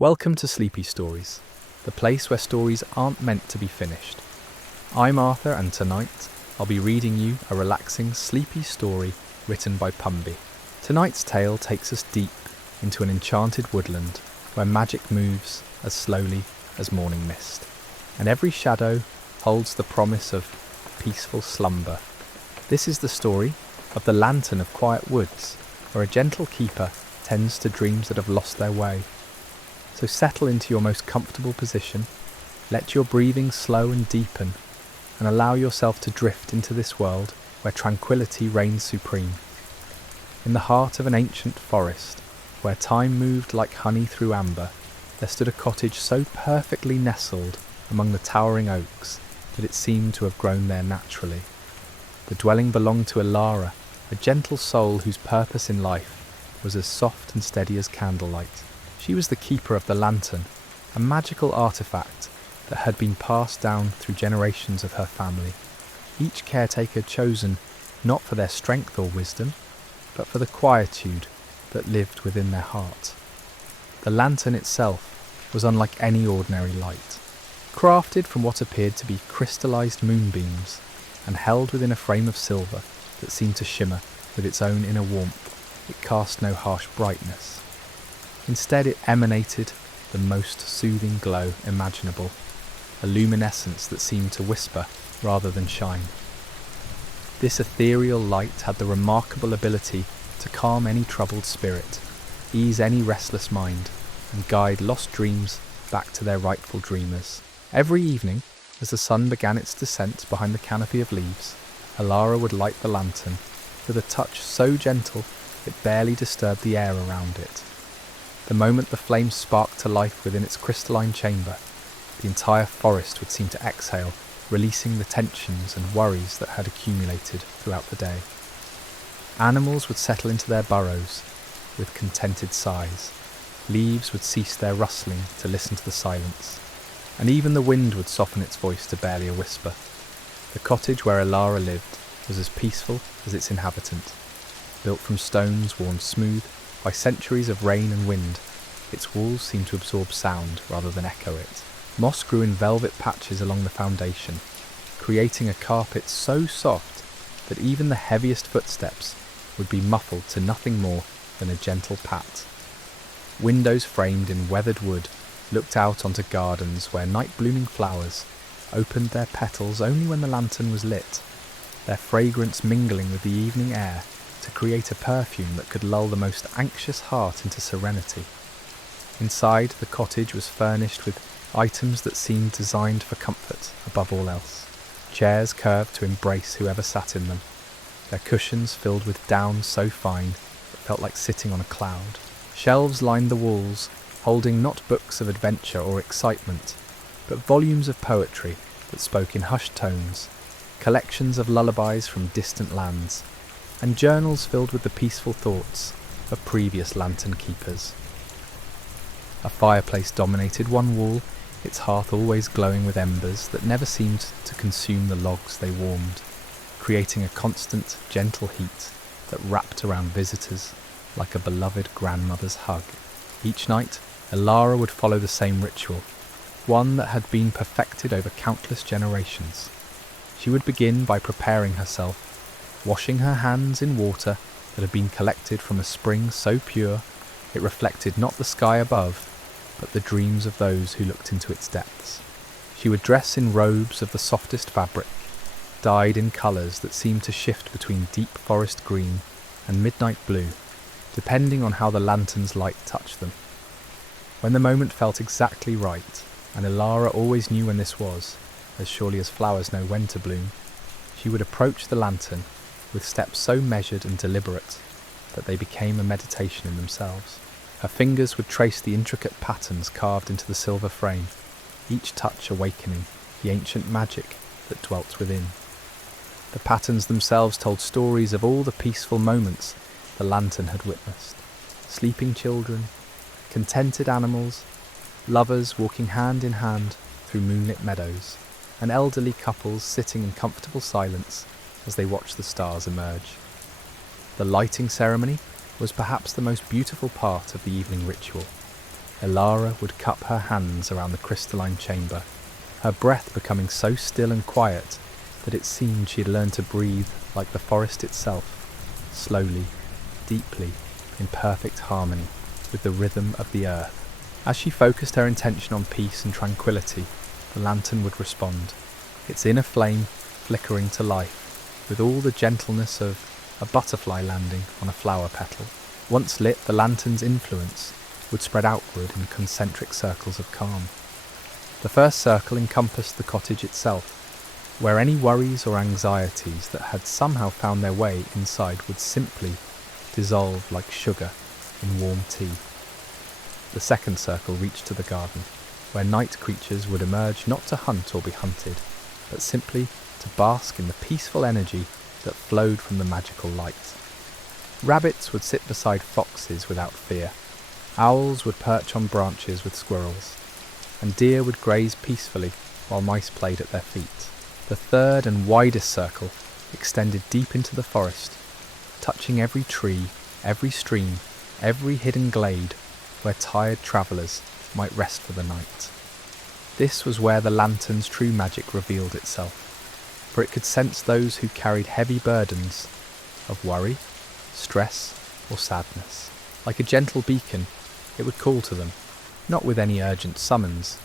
Welcome to Sleepy Stories, the place where stories aren't meant to be finished. I'm Arthur, and tonight I'll be reading you a relaxing, sleepy story written by Pumby. Tonight's tale takes us deep into an enchanted woodland where magic moves as slowly as morning mist, and every shadow holds the promise of peaceful slumber. This is the story of the Lantern of Quiet Woods, where a gentle keeper tends to dreams that have lost their way. So settle into your most comfortable position, let your breathing slow and deepen, and allow yourself to drift into this world where tranquility reigns supreme. In the heart of an ancient forest, where time moved like honey through amber, there stood a cottage so perfectly nestled among the towering oaks that it seemed to have grown there naturally. The dwelling belonged to Alara, a gentle soul whose purpose in life was as soft and steady as candlelight. She was the keeper of the lantern, a magical artifact that had been passed down through generations of her family, each caretaker chosen not for their strength or wisdom, but for the quietude that lived within their heart. The lantern itself was unlike any ordinary light. Crafted from what appeared to be crystallized moonbeams and held within a frame of silver that seemed to shimmer with its own inner warmth, it cast no harsh brightness. Instead, it emanated the most soothing glow imaginable, a luminescence that seemed to whisper rather than shine. This ethereal light had the remarkable ability to calm any troubled spirit, ease any restless mind, and guide lost dreams back to their rightful dreamers. Every evening, as the sun began its descent behind the canopy of leaves, Alara would light the lantern with a touch so gentle it barely disturbed the air around it. The moment the flame sparked to life within its crystalline chamber, the entire forest would seem to exhale, releasing the tensions and worries that had accumulated throughout the day. Animals would settle into their burrows with contented sighs, leaves would cease their rustling to listen to the silence, and even the wind would soften its voice to barely a whisper. The cottage where Alara lived was as peaceful as its inhabitant. Built from stones worn smooth by centuries of rain and wind, its walls seemed to absorb sound rather than echo it. Moss grew in velvet patches along the foundation, creating a carpet so soft that even the heaviest footsteps would be muffled to nothing more than a gentle pat. Windows framed in weathered wood looked out onto gardens where night-blooming flowers opened their petals only when the lantern was lit, their fragrance mingling with the evening air to create a perfume that could lull the most anxious heart into serenity. Inside, the cottage was furnished with items that seemed designed for comfort above all else. Chairs curved to embrace whoever sat in them, their cushions filled with down so fine it felt like sitting on a cloud. Shelves lined the walls, holding not books of adventure or excitement, but volumes of poetry that spoke in hushed tones, collections of lullabies from distant lands, and journals filled with the peaceful thoughts of previous lantern keepers. A fireplace dominated one wall, its hearth always glowing with embers that never seemed to consume the logs they warmed, creating a constant, gentle heat that wrapped around visitors like a beloved grandmother's hug. Each night, Alara would follow the same ritual, one that had been perfected over countless generations. She would begin by preparing herself, washing her hands in water that had been collected from a spring so pure it reflected not the sky above, but the dreams of those who looked into its depths. She would dress in robes of the softest fabric, dyed in colours that seemed to shift between deep forest green and midnight blue, depending on how the lantern's light touched them. When the moment felt exactly right, and Alara always knew when this was, as surely as flowers know when to bloom, she would approach the lantern with steps so measured and deliberate that they became a meditation in themselves. Her fingers would trace the intricate patterns carved into the silver frame, each touch awakening the ancient magic that dwelt within. The patterns themselves told stories of all the peaceful moments the lantern had witnessed. Sleeping children, contented animals, lovers walking hand in hand through moonlit meadows, and elderly couples sitting in comfortable silence as they watched the stars emerge. The lighting ceremony was perhaps the most beautiful part of the evening ritual. Elara would cup her hands around the crystalline chamber, her breath becoming so still and quiet that it seemed she had learned to breathe like the forest itself, slowly, deeply, in perfect harmony with the rhythm of the earth. As she focused her intention on peace and tranquility, the lantern would respond, its inner flame flickering to life with all the gentleness of a butterfly landing on a flower petal. Once lit, the lantern's influence would spread outward in concentric circles of calm. The first circle encompassed the cottage itself, where any worries or anxieties that had somehow found their way inside would simply dissolve like sugar in warm tea. The second circle reached to the garden, where night creatures would emerge not to hunt or be hunted, but simply to bask in the peaceful energy that flowed from the magical light. Rabbits would sit beside foxes without fear, owls would perch on branches with squirrels, and deer would graze peacefully while mice played at their feet. The third and widest circle extended deep into the forest, touching every tree, every stream, every hidden glade where tired travellers might rest for the night. This was where the lantern's true magic revealed itself, for it could sense those who carried heavy burdens of worry, stress, or sadness. Like a gentle beacon, it would call to them, not with any urgent summons,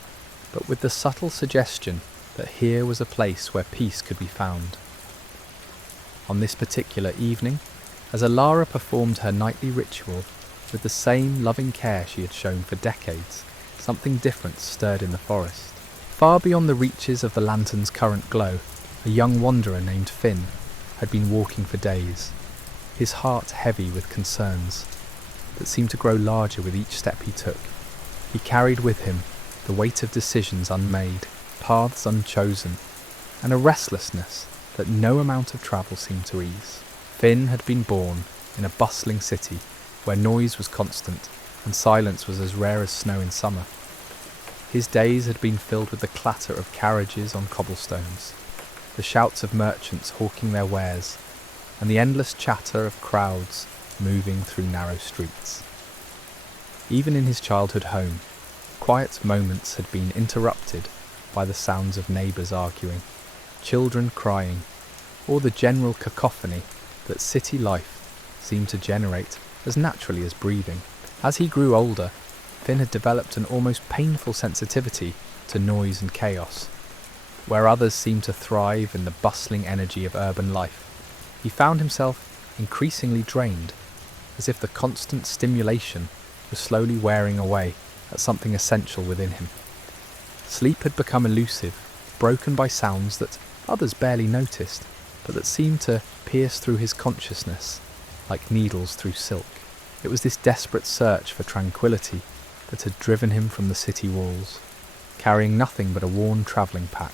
but with the subtle suggestion that here was a place where peace could be found. On this particular evening, as Elara performed her nightly ritual with the same loving care she had shown for decades, something different stirred in the forest. Far beyond the reaches of the lantern's current glow, a young wanderer named Finn had been walking for days, his heart heavy with concerns that seemed to grow larger with each step he took. He carried with him the weight of decisions unmade, paths unchosen, and a restlessness that no amount of travel seemed to ease. Finn had been born in a bustling city where noise was constant and silence was as rare as snow in summer. His days had been filled with the clatter of carriages on cobblestones, the shouts of merchants hawking their wares, and the endless chatter of crowds moving through narrow streets. Even in his childhood home, quiet moments had been interrupted by the sounds of neighbours arguing, children crying, or the general cacophony that city life seemed to generate as naturally as breathing. As he grew older, Finn had developed an almost painful sensitivity to noise and chaos. Where others seemed to thrive in the bustling energy of urban life, he found himself increasingly drained, as if the constant stimulation was slowly wearing away at something essential within him. Sleep had become elusive, broken by sounds that others barely noticed, but that seemed to pierce through his consciousness like needles through silk. It was this desperate search for tranquility that had driven him from the city walls, carrying nothing but a worn travelling pack,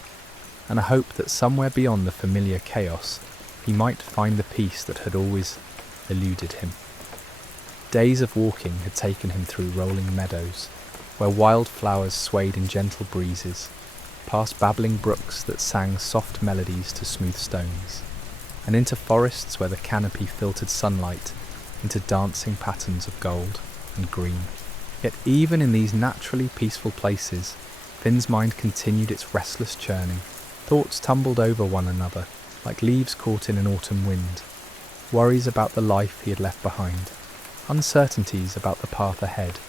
and a hope that somewhere beyond the familiar chaos he might find the peace that had always eluded him. Days of walking had taken him through rolling meadows, where wild flowers swayed in gentle breezes, past babbling brooks that sang soft melodies to smooth stones, and into forests where the canopy filtered sunlight into dancing patterns of gold and green. Yet even in these naturally peaceful places, Finn's mind continued its restless churning. Thoughts tumbled over one another, like leaves caught in an autumn wind. Worries about the life he had left behind, uncertainties about the path ahead,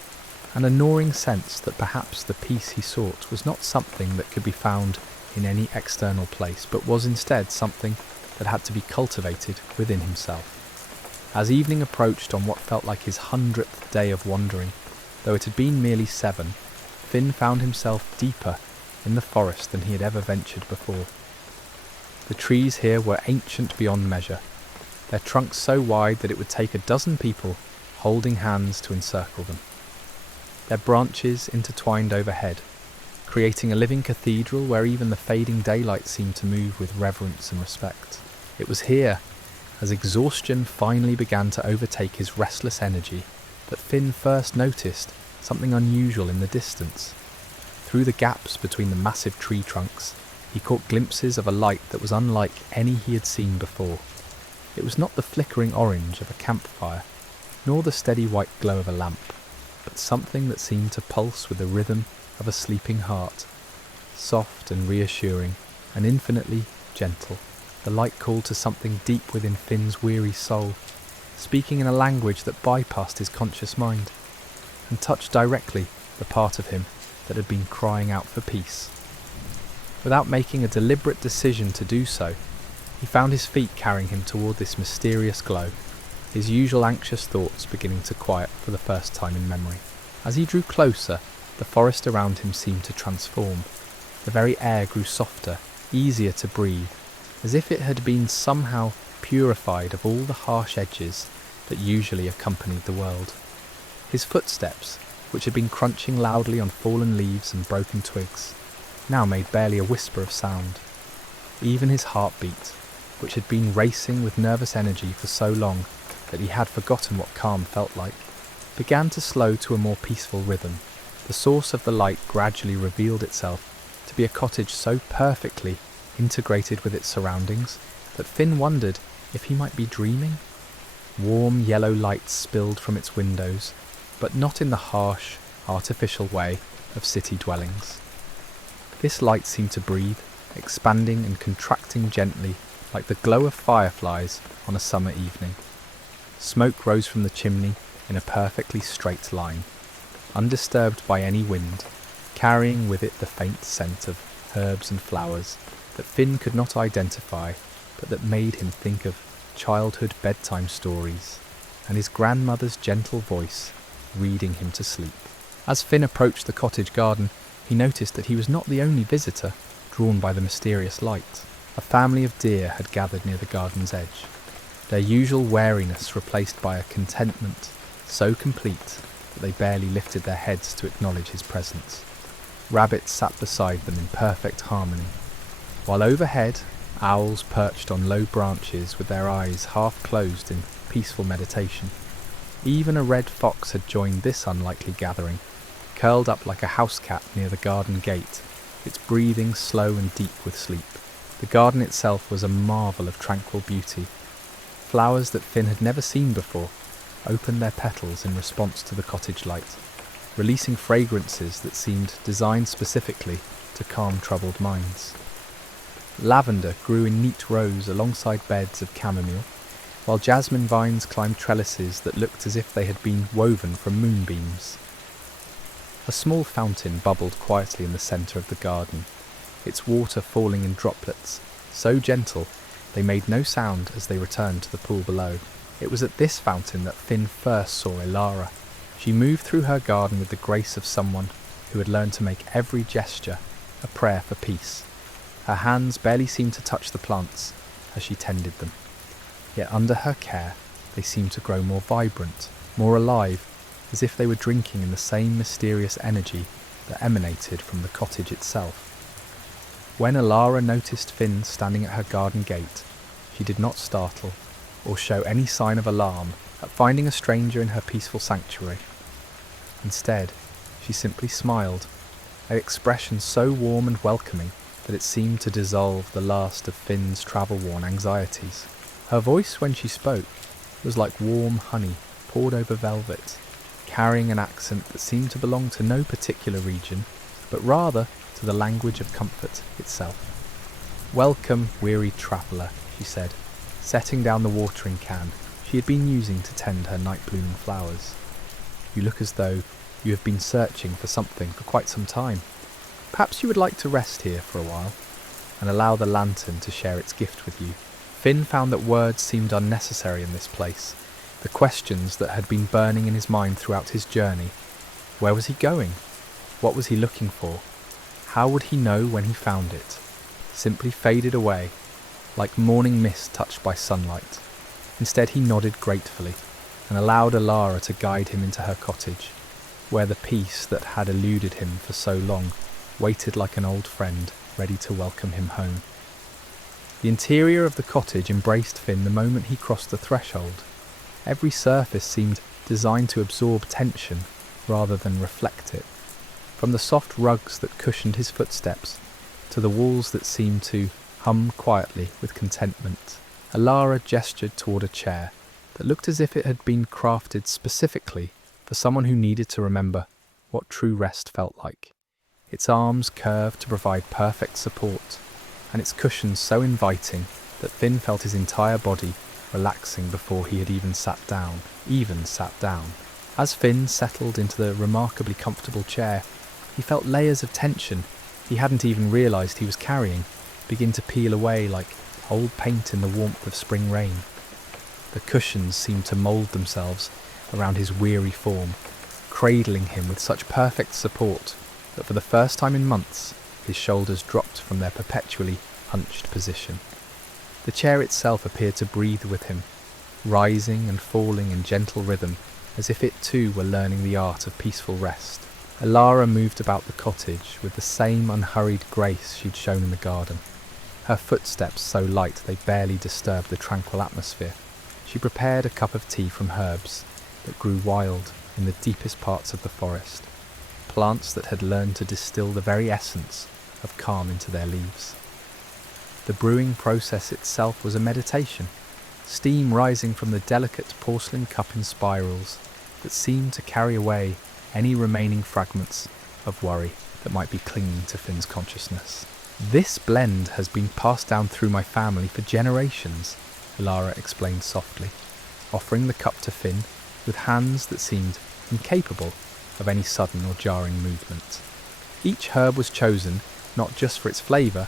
and a gnawing sense that perhaps the peace he sought was not something that could be found in any external place, but was instead something that had to be cultivated within himself. As evening approached on what felt like his 100th day of wandering, though it had been merely 7, Finn found himself deeper in the forest than he had ever ventured before. The trees here were ancient beyond measure, their trunks so wide that it would take a dozen people holding hands to encircle them. Their branches intertwined overhead, creating a living cathedral where even the fading daylight seemed to move with reverence and respect. It was here, as exhaustion finally began to overtake his restless energy, that Finn first noticed something unusual in the distance. Through the gaps between the massive tree trunks, he caught glimpses of a light that was unlike any he had seen before. It was not the flickering orange of a campfire, nor the steady white glow of a lamp. but something that seemed to pulse with the rhythm of a sleeping heart, soft and reassuring, and infinitely gentle. The light called to something deep within Finn's weary soul, speaking in a language that bypassed his conscious mind, and touched directly the part of him that had been crying out for peace. Without making a deliberate decision to do so, he found his feet carrying him toward this mysterious glow, his usual anxious thoughts beginning to quiet for the first time in memory. As he drew closer, the forest around him seemed to transform. The very air grew softer, easier to breathe, as if it had been somehow purified of all the harsh edges that usually accompanied the world. His footsteps, which had been crunching loudly on fallen leaves and broken twigs, now made barely a whisper of sound. Even his heartbeat, which had been racing with nervous energy for so long that he had forgotten what calm felt like, began to slow to a more peaceful rhythm. The source of the light gradually revealed itself to be a cottage so perfectly integrated with its surroundings that Finn wondered if he might be dreaming. Warm yellow light spilled from its windows, but not in the harsh, artificial way of city dwellings. This light seemed to breathe, expanding and contracting gently like the glow of fireflies on a summer evening. Smoke rose from the chimney in a perfectly straight line, undisturbed by any wind, carrying with it the faint scent of herbs and flowers that Finn could not identify, but that made him think of childhood bedtime stories and his grandmother's gentle voice reading him to sleep. As Finn approached the cottage garden, he noticed that he was not the only visitor drawn by the mysterious light. A family of deer had gathered near the garden's edge, their usual wariness replaced by a contentment so complete that they barely lifted their heads to acknowledge his presence. Rabbits sat beside them in perfect harmony, while overhead, owls perched on low branches with their eyes half closed in peaceful meditation. Even a red fox had joined this unlikely gathering, curled up like a house cat near the garden gate, its breathing slow and deep with sleep. The garden itself was a marvel of tranquil beauty. Flowers that Finn had never seen before opened their petals in response to the cottage light, releasing fragrances that seemed designed specifically to calm troubled minds. Lavender grew in neat rows alongside beds of chamomile, while jasmine vines climbed trellises that looked as if they had been woven from moonbeams. A small fountain bubbled quietly in the centre of the garden, its water falling in droplets, so gentle they made no sound as they returned to the pool below. It was at this fountain that Finn first saw Ilara. She moved through her garden with the grace of someone who had learned to make every gesture a prayer for peace. Her hands barely seemed to touch the plants as she tended them, yet under her care they seemed to grow more vibrant, more alive, as if they were drinking in the same mysterious energy that emanated from the cottage itself. When Ilara noticed Finn standing at her garden gate, she did not startle or show any sign of alarm at finding a stranger in her peaceful sanctuary. Instead, she simply smiled, an expression so warm and welcoming that it seemed to dissolve the last of Finn's travel-worn anxieties. Her voice when she spoke was like warm honey poured over velvet, carrying an accent that seemed to belong to no particular region, but rather to the language of comfort itself. "Welcome, weary traveller," she said, setting down the watering can she had been using to tend her night-blooming flowers. "You look as though you have been searching for something for quite some time. Perhaps you would like to rest here for a while, and allow the lantern to share its gift with you." Finn found that words seemed unnecessary in this place. The questions that had been burning in his mind throughout his journey. Where was he going? What was he looking for? How would he know when he found it? Simply faded away, like morning mist touched by sunlight. Instead he nodded gratefully, and allowed Ilara to guide him into her cottage, where the peace that had eluded him for so long waited like an old friend, ready to welcome him home. The interior of the cottage embraced Finn the moment he crossed the threshold. Every surface seemed designed to absorb tension rather than reflect it. From the soft rugs that cushioned his footsteps to the walls that seemed to hum quietly with contentment, Ilara gestured toward a chair that looked as if it had been crafted specifically for someone who needed to remember what true rest felt like. Its arms curved to provide perfect support, and its cushions so inviting that Finn felt his entire body relaxing before he had even sat down. As Finn settled into the remarkably comfortable chair, he felt layers of tension he hadn't even realised he was carrying begin to peel away like old paint in the warmth of spring rain. The cushions seemed to mould themselves around his weary form, cradling him with such perfect support that for the first time in months his shoulders dropped from their perpetually hunched position. The chair itself appeared to breathe with him, rising and falling in gentle rhythm, as if it too were learning the art of peaceful rest. Alara moved about the cottage with the same unhurried grace she'd shown in the garden, her footsteps so light they barely disturbed the tranquil atmosphere. She prepared a cup of tea from herbs that grew wild in the deepest parts of the forest, plants that had learned to distill the very essence of calm into their leaves. The brewing process itself was a meditation, steam rising from the delicate porcelain cup in spirals that seemed to carry away any remaining fragments of worry that might be clinging to Finn's consciousness. "This blend has been passed down through my family for generations," Alara explained softly, offering the cup to Finn with hands that seemed incapable of any sudden or jarring movement. Each herb was chosen not just for its flavour,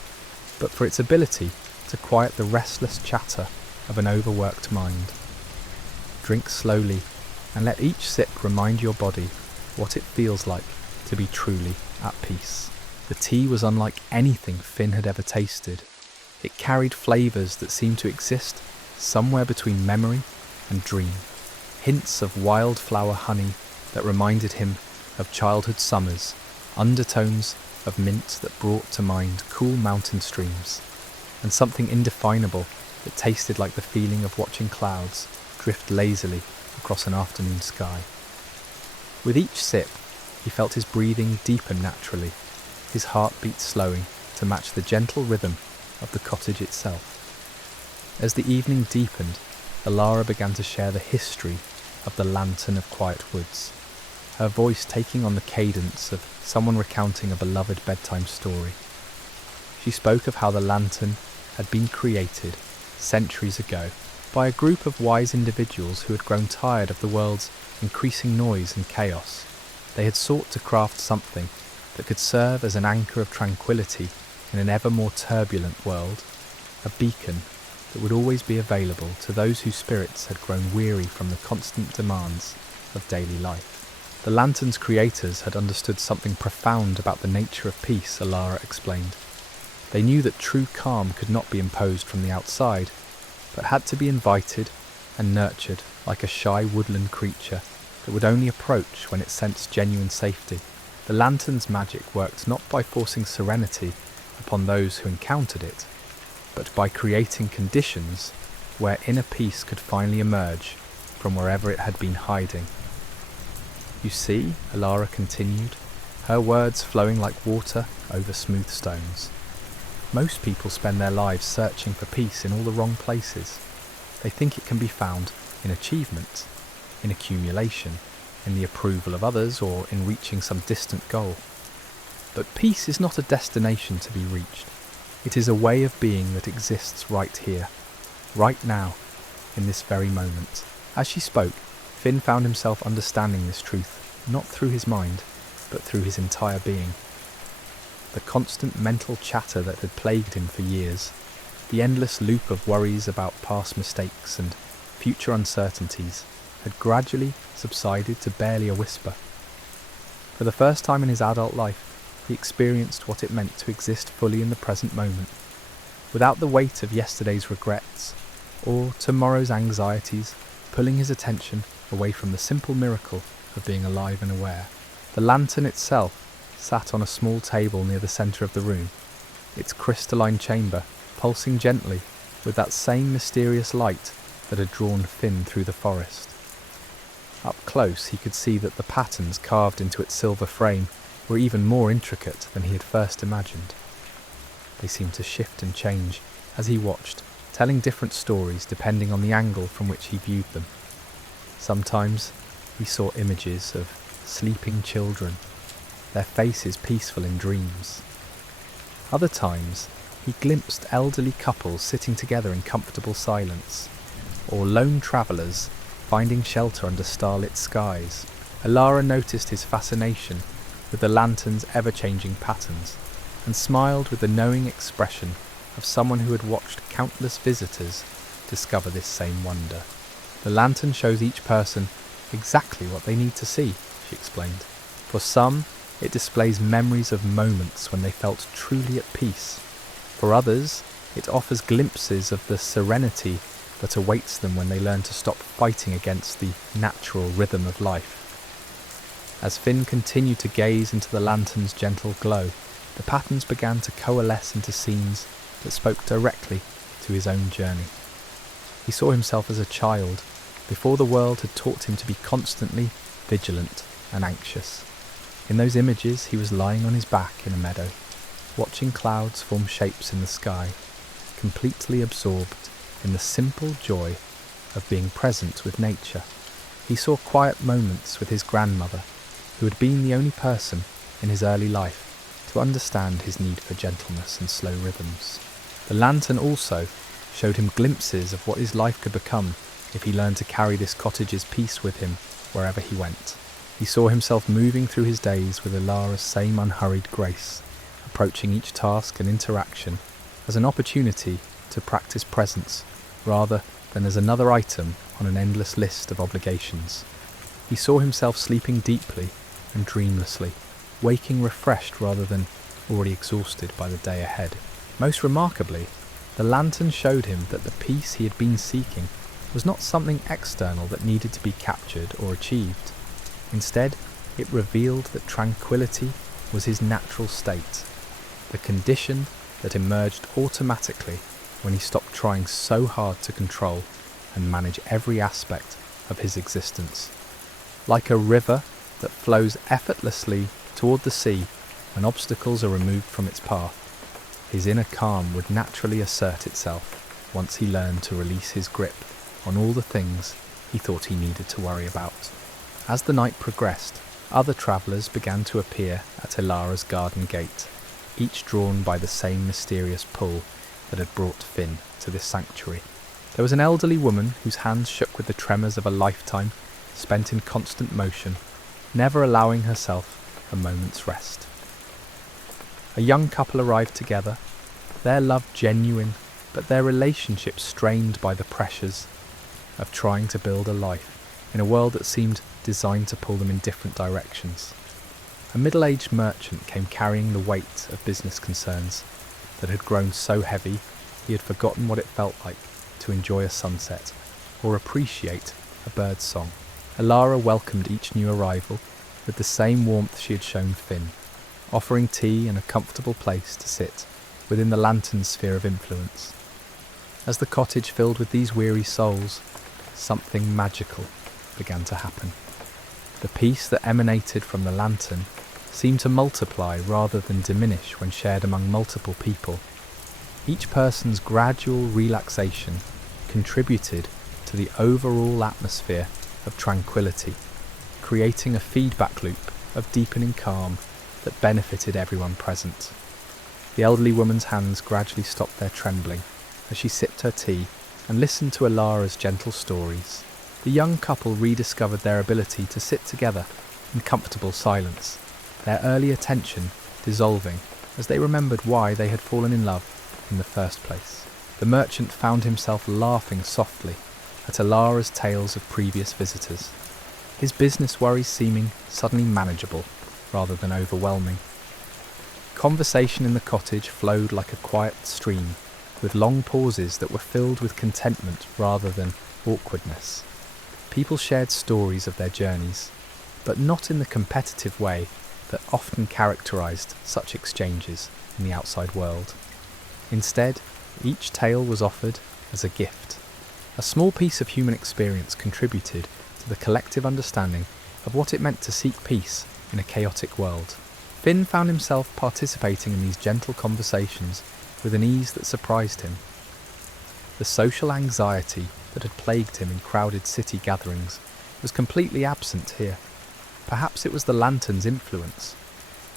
but for its ability to quiet the restless chatter of an overworked mind. Drink slowly, and let each sip remind your body what it feels like to be truly at peace. The tea was unlike anything Finn had ever tasted. It carried flavours that seemed to exist somewhere between memory and dream. Hints of wildflower honey that reminded him of childhood summers, undertones of mint that brought to mind cool mountain streams, and something indefinable that tasted like the feeling of watching clouds drift lazily across an afternoon sky. With each sip, he felt his breathing deepen naturally, his heartbeat slowing to match the gentle rhythm of the cottage itself. As the evening deepened, Alara began to share the history of the Lantern of Quiet Woods, her voice taking on the cadence of someone recounting a beloved bedtime story. She spoke of how the lantern had been created centuries ago by a group of wise individuals who had grown tired of the world's increasing noise and chaos. They had sought to craft something that could serve as an anchor of tranquility in an ever more turbulent world, a beacon that would always be available to those whose spirits had grown weary from the constant demands of daily life. The lantern's creators had understood something profound about the nature of peace, Alara explained. They knew that true calm could not be imposed from the outside, but had to be invited and nurtured like a shy woodland creature that would only approach when it sensed genuine safety. The lantern's magic worked not by forcing serenity upon those who encountered it, but by creating conditions where inner peace could finally emerge from wherever it had been hiding. "You see," Alara continued, her words flowing like water over smooth stones. "Most people spend their lives searching for peace in all the wrong places. They think it can be found in achievement, in accumulation, in the approval of others, or in reaching some distant goal. But peace is not a destination to be reached. It is a way of being that exists right here, right now, in this very moment." As she spoke, Finn found himself understanding this truth not through his mind, but through his entire being. The constant mental chatter that had plagued him for years, the endless loop of worries about past mistakes and future uncertainties, had gradually subsided to barely a whisper. For the first time in his adult life, he experienced what it meant to exist fully in the present moment, without the weight of yesterday's regrets or tomorrow's anxieties pulling his attention away from the simple miracle of being alive and aware. The lantern itself sat on a small table near the centre of the room, its crystalline chamber pulsing gently with that same mysterious light that had drawn Finn through the forest. Up close he could see that the patterns carved into its silver frame were even more intricate than he had first imagined. They seemed to shift and change as he watched, telling different stories depending on the angle from which he viewed them. Sometimes he saw images of sleeping children, their faces peaceful in dreams. Other times, he glimpsed elderly couples sitting together in comfortable silence, or lone travellers finding shelter under starlit skies. Alara noticed his fascination with the lantern's ever-changing patterns and smiled with the knowing expression of someone who had watched countless visitors discover this same wonder. The lantern shows each person exactly what they need to see, she explained. For some, it displays memories of moments when they felt truly at peace. For others, it offers glimpses of the serenity that awaits them when they learn to stop fighting against the natural rhythm of life. As Finn continued to gaze into the lantern's gentle glow, the patterns began to coalesce into scenes that spoke directly to his own journey. He saw himself as a child, before the world had taught him to be constantly vigilant and anxious. In those images, he was lying on his back in a meadow, watching clouds form shapes in the sky, completely absorbed in the simple joy of being present with nature. He saw quiet moments with his grandmother, who had been the only person in his early life to understand his need for gentleness and slow rhythms. The lantern also showed him glimpses of what his life could become if he learned to carry this cottage's peace with him wherever he went. He saw himself moving through his days with Alara's same unhurried grace, approaching each task and interaction as an opportunity to practice presence rather than as another item on an endless list of obligations. He saw himself sleeping deeply and dreamlessly, waking refreshed rather than already exhausted by the day ahead. Most remarkably, the lantern showed him that the peace he had been seeking was not something external that needed to be captured or achieved. Instead, it revealed that tranquility was his natural state, the condition that emerged automatically when he stopped trying so hard to control and manage every aspect of his existence. Like a river that flows effortlessly toward the sea when obstacles are removed from its path, his inner calm would naturally assert itself once he learned to release his grip on all the things he thought he needed to worry about. As the night progressed, other travellers began to appear at Alara's garden gate, each drawn by the same mysterious pull that had brought Finn to this sanctuary. There was an elderly woman whose hands shook with the tremors of a lifetime spent in constant motion, never allowing herself a moment's rest. A young couple arrived together, their love genuine, but their relationship strained by the pressures of trying to build a life in a world that seemed designed to pull them in different directions. A middle-aged merchant came carrying the weight of business concerns that had grown so heavy he had forgotten what it felt like to enjoy a sunset or appreciate a bird's song. Alara welcomed each new arrival with the same warmth she had shown Finn, offering tea and a comfortable place to sit within the lantern's sphere of influence. As the cottage filled with these weary souls, something magical began to happen. The peace that emanated from the lantern seemed to multiply rather than diminish when shared among multiple people. Each person's gradual relaxation contributed to the overall atmosphere of tranquility, creating a feedback loop of deepening calm that benefited everyone present. The elderly woman's hands gradually stopped their trembling as she sipped her tea and listened to Alara's gentle stories. The young couple rediscovered their ability to sit together in comfortable silence, their earlier tension dissolving as they remembered why they had fallen in love in the first place. The merchant found himself laughing softly at Alara's tales of previous visitors, his business worries seeming suddenly manageable rather than overwhelming. Conversation in the cottage flowed like a quiet stream, with long pauses that were filled with contentment rather than awkwardness. People shared stories of their journeys, but not in the competitive way that often characterized such exchanges in the outside world. Instead, each tale was offered as a gift. A small piece of human experience contributed to the collective understanding of what it meant to seek peace in a chaotic world. Finn found himself participating in these gentle conversations with an ease that surprised him. The social anxiety that had plagued him in crowded city gatherings was completely absent here. Perhaps it was the lantern's influence,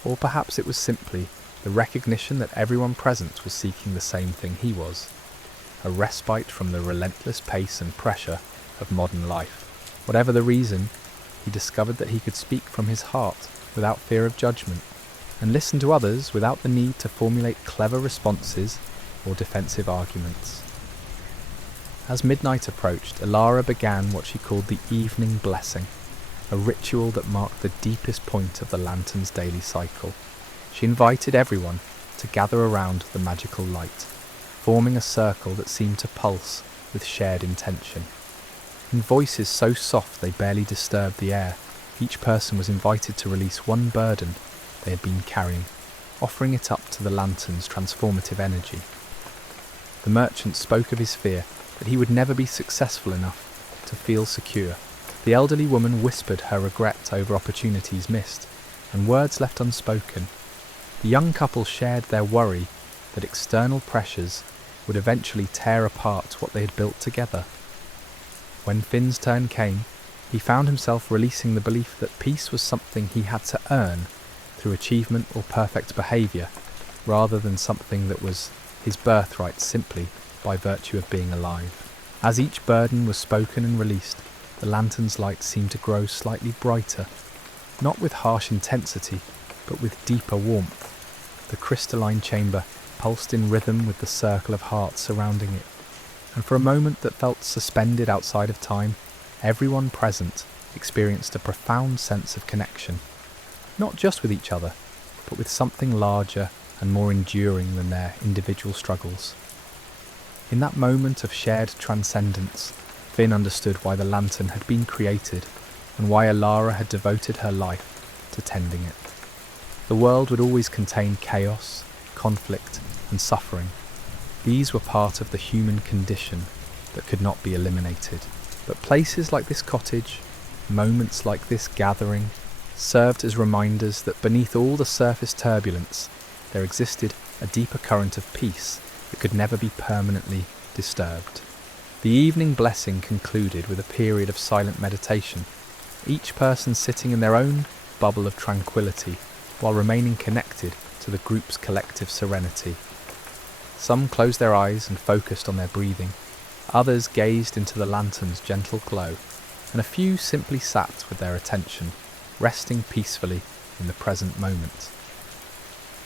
or perhaps it was simply the recognition that everyone present was seeking the same thing he was, a respite from the relentless pace and pressure of modern life. Whatever the reason, he discovered that he could speak from his heart without fear of judgment, and listen to others without the need to formulate clever responses or defensive arguments. As midnight approached, Alara began what she called the evening blessing, a ritual that marked the deepest point of the lantern's daily cycle. She invited everyone to gather around the magical light, forming a circle that seemed to pulse with shared intention. In voices so soft they barely disturbed the air, each person was invited to release one burden they had been carrying, offering it up to the lantern's transformative energy. The merchant spoke of his fear that he would never be successful enough to feel secure. The elderly woman whispered her regret over opportunities missed and words left unspoken. The young couple shared their worry that external pressures would eventually tear apart what they had built together. When Finn's turn came, he found himself releasing the belief that peace was something he had to earn through achievement or perfect behaviour, rather than something that was his birthright simply by virtue of being alive. As each burden was spoken and released, the lantern's light seemed to grow slightly brighter, not with harsh intensity, but with deeper warmth. The crystalline chamber pulsed in rhythm with the circle of hearts surrounding it, and for a moment that felt suspended outside of time, everyone present experienced a profound sense of connection, not just with each other, but with something larger and more enduring than their individual struggles. In that moment of shared transcendence, Finn understood why the lantern had been created and why Alara had devoted her life to tending it. The world would always contain chaos, conflict, and suffering. These were part of the human condition that could not be eliminated. But places like this cottage, moments like this gathering, served as reminders that beneath all the surface turbulence, there existed a deeper current of peace that could never be permanently disturbed. The evening blessing concluded with a period of silent meditation, each person sitting in their own bubble of tranquility while remaining connected to the group's collective serenity. Some closed their eyes and focused on their breathing, others gazed into the lantern's gentle glow, and a few simply sat with their attention, resting peacefully in the present moment.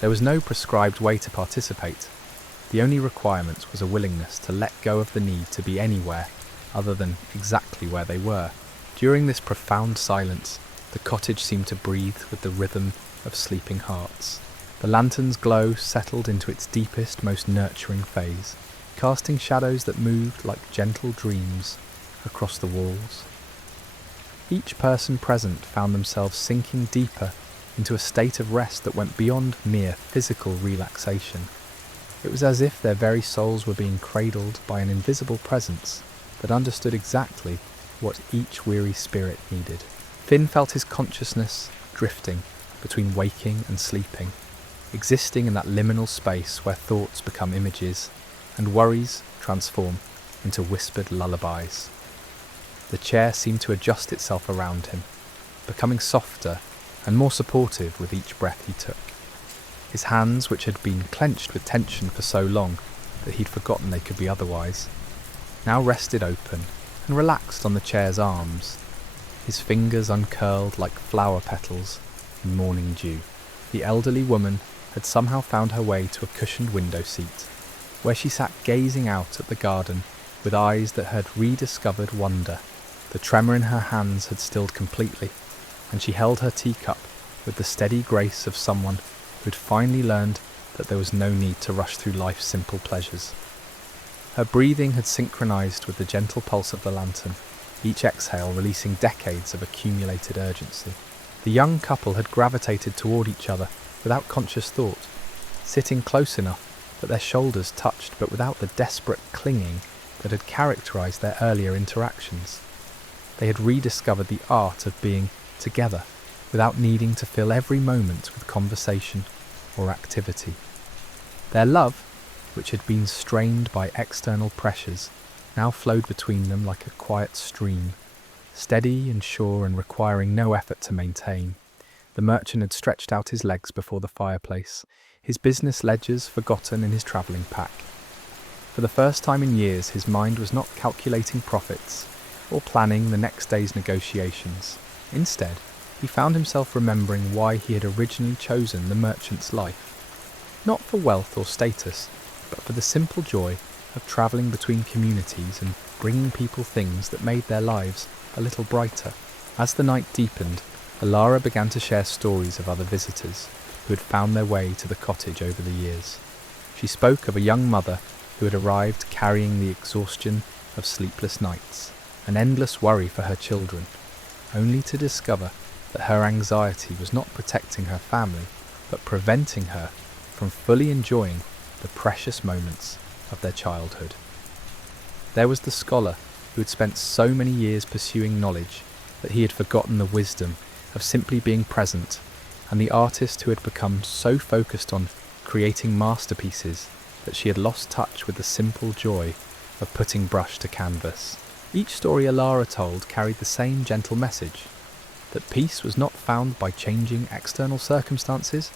There was no prescribed way to participate. The only requirement was a willingness to let go of the need to be anywhere other than exactly where they were. During this profound silence, the cottage seemed to breathe with the rhythm of sleeping hearts. The lantern's glow settled into its deepest, most nurturing phase, casting shadows that moved like gentle dreams across the walls. Each person present found themselves sinking deeper into a state of rest that went beyond mere physical relaxation. It was as if their very souls were being cradled by an invisible presence that understood exactly what each weary spirit needed. Finn felt his consciousness drifting between waking and sleeping, existing in that liminal space where thoughts become images and worries transform into whispered lullabies. The chair seemed to adjust itself around him, becoming softer and more supportive with each breath he took. His hands, which had been clenched with tension for so long that he'd forgotten they could be otherwise, now rested open and relaxed on the chair's arms, his fingers uncurled like flower petals in morning dew. The elderly woman had somehow found her way to a cushioned window seat, where she sat gazing out at the garden with eyes that had rediscovered wonder. The tremor in her hands had stilled completely, and she held her teacup with the steady grace of someone who had finally learned that there was no need to rush through life's simple pleasures. Her breathing had synchronized with the gentle pulse of the lantern, each exhale releasing decades of accumulated urgency. The young couple had gravitated toward each other without conscious thought, sitting close enough that their shoulders touched but without the desperate clinging that had characterized their earlier interactions. They had rediscovered the art of being together without needing to fill every moment with conversation or activity. Their love, which had been strained by external pressures, now flowed between them like a quiet stream, steady and sure and requiring no effort to maintain. The merchant had stretched out his legs before the fireplace, his business ledgers forgotten in his travelling pack. For the first time in years, his mind was not calculating profits or planning the next day's negotiations. Instead, he found himself remembering why he had originally chosen the merchant's life. Not for wealth or status, but for the simple joy of travelling between communities and bringing people things that made their lives a little brighter. As the night deepened, Alara began to share stories of other visitors who had found their way to the cottage over the years. She spoke of a young mother who had arrived carrying the exhaustion of sleepless nights, an endless worry for her children, only to discover that her anxiety was not protecting her family, but preventing her from fully enjoying the precious moments of their childhood. There was the scholar who had spent so many years pursuing knowledge that he had forgotten the wisdom of simply being present, and the artist who had become so focused on creating masterpieces that she had lost touch with the simple joy of putting brush to canvas. Each story Alara told carried the same gentle message, that peace was not found by changing external circumstances,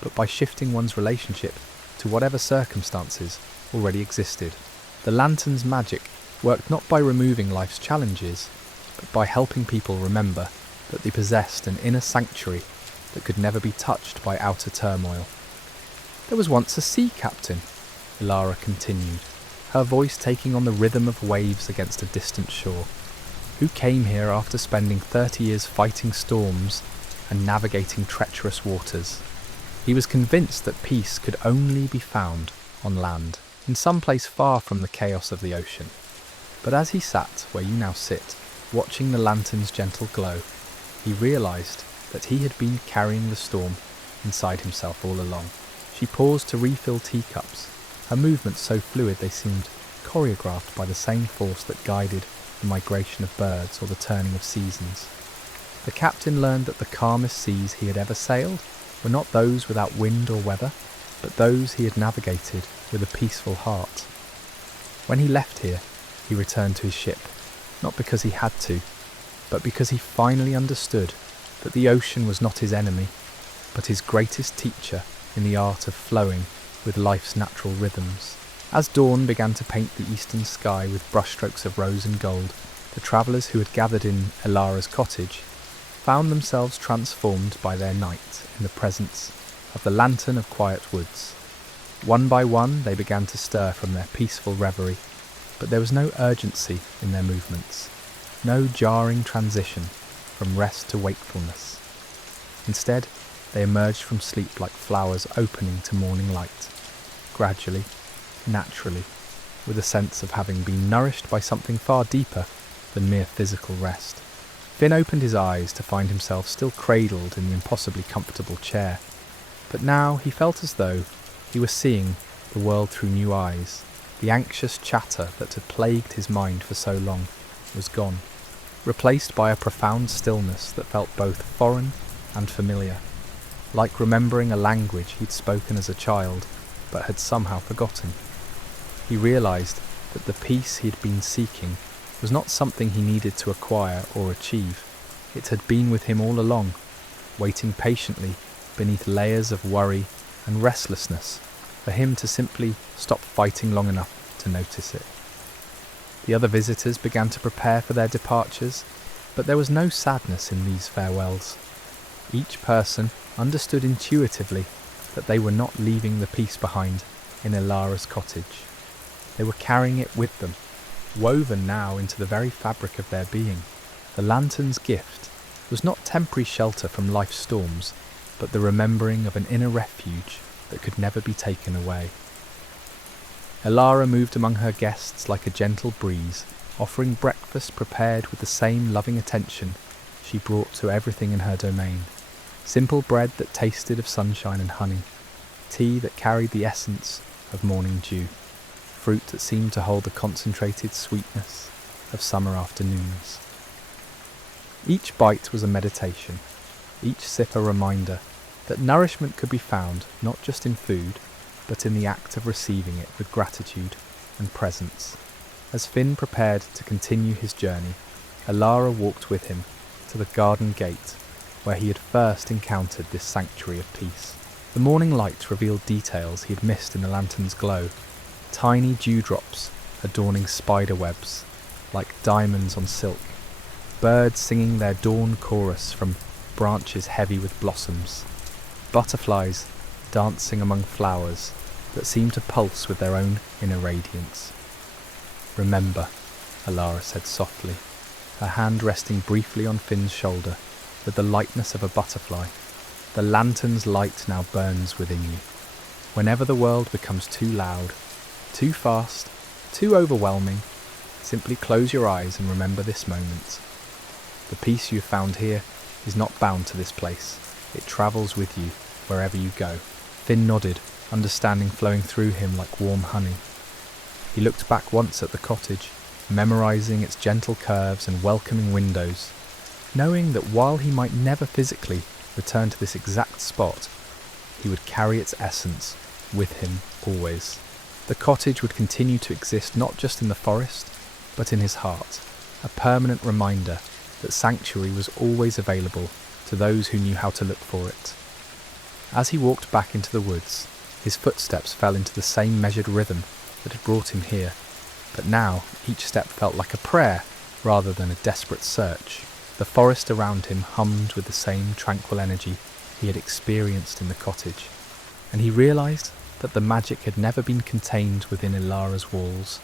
but by shifting one's relationship to whatever circumstances already existed. The lantern's magic worked not by removing life's challenges, but by helping people remember that they possessed an inner sanctuary that could never be touched by outer turmoil. There was once a sea captain, Ilara continued, her voice taking on the rhythm of waves against a distant shore, who came here after spending 30 years fighting storms and navigating treacherous waters. He was convinced that peace could only be found on land, in some place far from the chaos of the ocean. But as he sat where you now sit, watching the lantern's gentle glow, he realised that he had been carrying the storm inside himself all along. She paused to refill teacups, her movements so fluid they seemed choreographed by the same force that guided the migration of birds or the turning of seasons. The captain learned that the calmest seas he had ever sailed were not those without wind or weather, but those he had navigated with a peaceful heart. When he left here, he returned to his ship, not because he had to, but because he finally understood that the ocean was not his enemy, but his greatest teacher in the art of flowing with life's natural rhythms. As dawn began to paint the eastern sky with brushstrokes of rose and gold, the travellers who had gathered in Alara's cottage found themselves transformed by their night in the presence of the lantern of quiet woods. One by one they began to stir from their peaceful reverie, but there was no urgency in their movements, no jarring transition from rest to wakefulness. Instead, they emerged from sleep like flowers opening to morning light, gradually, naturally, with a sense of having been nourished by something far deeper than mere physical rest. Finn opened his eyes to find himself still cradled in the impossibly comfortable chair, but now he felt as though he was seeing the world through new eyes. The anxious chatter that had plagued his mind for so long was gone, replaced by a profound stillness that felt both foreign and familiar, like remembering a language he'd spoken as a child but had somehow forgotten. He realised that the peace he had been seeking was not something he needed to acquire or achieve. It had been with him all along, waiting patiently beneath layers of worry and restlessness for him to simply stop fighting long enough to notice it. The other visitors began to prepare for their departures, but there was no sadness in these farewells. Each person understood intuitively that they were not leaving the peace behind in Ilara's cottage. They were carrying it with them, woven now into the very fabric of their being. The lantern's gift was not temporary shelter from life's storms, but the remembering of an inner refuge that could never be taken away. Ilara moved among her guests like a gentle breeze, offering breakfast prepared with the same loving attention she brought to everything in her domain. Simple bread that tasted of sunshine and honey, tea that carried the essence of morning dew, fruit that seemed to hold the concentrated sweetness of summer afternoons. Each bite was a meditation, each sip a reminder that nourishment could be found not just in food, but in the act of receiving it with gratitude and presence. As Finn prepared to continue his journey, Alara walked with him to the garden gate where he had first encountered this sanctuary of peace. The morning light revealed details he had missed in the lantern's glow, tiny dewdrops adorning spider webs like diamonds on silk, birds singing their dawn chorus from branches heavy with blossoms, butterflies dancing among flowers that seemed to pulse with their own inner radiance. "Remember," Alara said softly, her hand resting briefly on Finn's shoulder with the lightness of a butterfly. "The lantern's light now burns within you. Whenever the world becomes too loud, too fast, too overwhelming, simply close your eyes and remember this moment. The peace you have found here is not bound to this place. It travels with you wherever you go." Finn nodded, understanding flowing through him like warm honey. He looked back once at the cottage, memorizing its gentle curves and welcoming windows, knowing that while he might never physically return to this exact spot, he would carry its essence with him always. The cottage would continue to exist not just in the forest, but in his heart, a permanent reminder that sanctuary was always available to those who knew how to look for it. As he walked back into the woods, his footsteps fell into the same measured rhythm that had brought him here, but now each step felt like a prayer rather than a desperate search. The forest around him hummed with the same tranquil energy he had experienced in the cottage, and he realised that the magic had never been contained within Ilara's walls.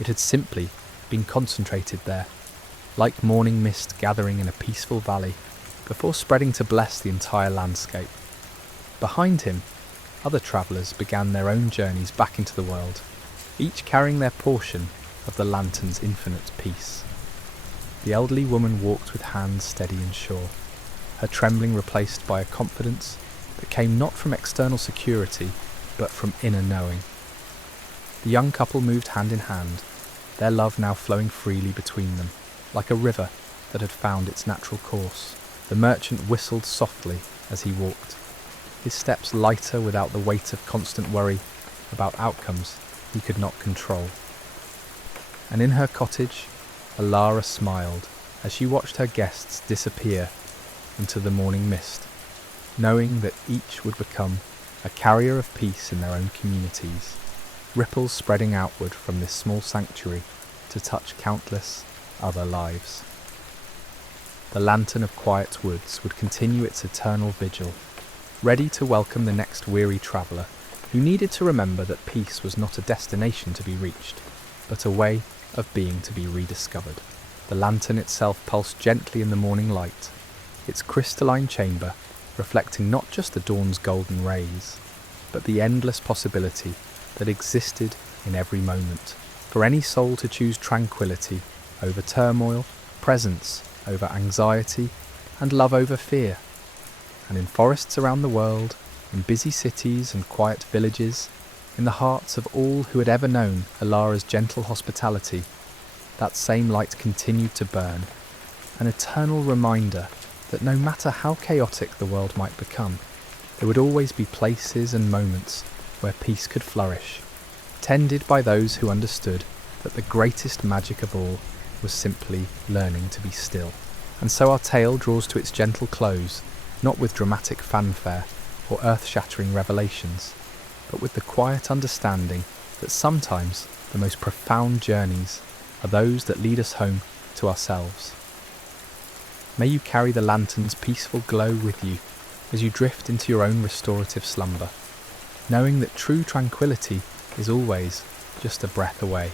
It had simply been concentrated there, like morning mist gathering in a peaceful valley before spreading to bless the entire landscape. Behind him, other travellers began their own journeys back into the world, each carrying their portion of the lantern's infinite peace. The elderly woman walked with hands steady and sure, her trembling replaced by a confidence that came not from external security, but from inner knowing. The young couple moved hand in hand, their love now flowing freely between them, like a river that had found its natural course. The merchant whistled softly as he walked, his steps lighter without the weight of constant worry about outcomes he could not control. And in her cottage, Alara smiled as she watched her guests disappear into the morning mist, knowing that each would become a carrier of peace in their own communities, ripples spreading outward from this small sanctuary to touch countless other lives. The lantern of quiet woods would continue its eternal vigil, ready to welcome the next weary traveller who needed to remember that peace was not a destination to be reached, but a way of being to be rediscovered. The lantern itself pulsed gently in the morning light, its crystalline chamber reflecting not just the dawn's golden rays, but the endless possibility that existed in every moment, for any soul to choose tranquility over turmoil, presence over anxiety, and love over fear. And in forests around the world, in busy cities and quiet villages, in the hearts of all who had ever known Alara's gentle hospitality, that same light continued to burn, an eternal reminder that no matter how chaotic the world might become, there would always be places and moments where peace could flourish, tended by those who understood that the greatest magic of all was simply learning to be still. And so our tale draws to its gentle close, not with dramatic fanfare or earth-shattering revelations, but with the quiet understanding that sometimes the most profound journeys are those that lead us home to ourselves. May you carry the lantern's peaceful glow with you as you drift into your own restorative slumber, knowing that true tranquility is always just a breath away.